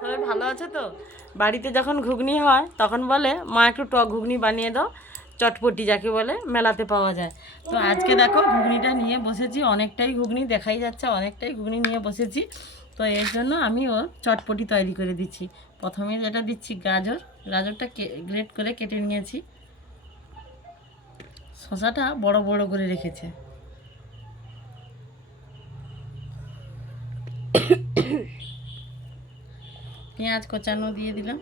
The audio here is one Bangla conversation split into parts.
সবাই ভালো আছে তো? বাড়িতে যখন ঘুগনি হয় তখন বলে মা একটু টক ঘুগনি বানিয়ে দাও, চটপটি যাকে বলে মেলাতে পাওয়া যায়। তো আজকে দেখো ঘুগনিটা নিয়ে বসেছি, অনেকটাই ঘুগনি দেখাই যাচ্ছে, অনেকটাই ঘুগনি নিয়ে বসেছি। তো এর জন্য আমি ওর চটপটি তৈরি করে দিচ্ছি। প্রথমে যেটা দিচ্ছি গাজরটা গ্রেট করে কেটে নিয়েছি। শসাটা বড় বড় করে রেখেছে। পেঁয়াজ কোচানো দিয়ে দিলাম,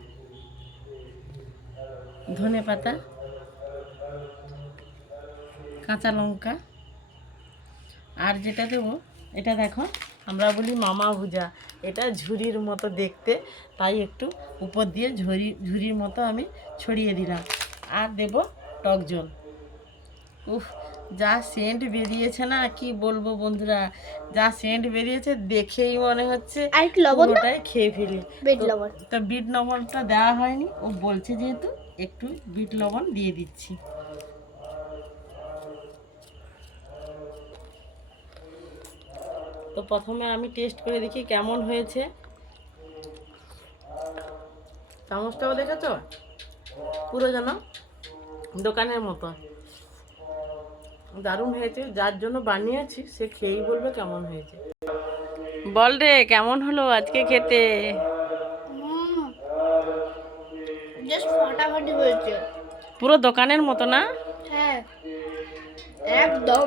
ধনে পাতা, কাঁচা লঙ্কা, আর যেটা দেবো এটা দেখো আমরা বলি মামা ভুজা, এটা ঝুরির মতো দেখতে, তাই একটু উপর দিয়ে ঝুরির মতো আমি ছড়িয়ে দিলাম। আর দেব টক জল। উফ, যা সেন্ট বেরিয়েছে না, কি বলবো বন্ধুরা, যা সেন্ট বেরিয়েছে দেখেই মনে হচ্ছে পুরোটাই খেয়ে ফেলি। তো বিট লবণটা দেওয়া হয়নি, ও বলছে যেহেতু একটু বিট লবণ দিয়ে দিচ্ছি। তো প্রথমে আমি টেস্ট করে দেখি কেমন হয়েছে। চামচটাও দেখেছো, পুরো যেন দোকানের মতো। দারুণ হয়েছে, যার জন্য বানিয়েছি সে খেয়েই বলবে কেমন হয়েছে। বল রে কেমন হলো আজকে খেতে? জাস্ট ফাটাফাটি হয়েছে। পুরো দোকানের মতো না? হ্যাঁ, একদম।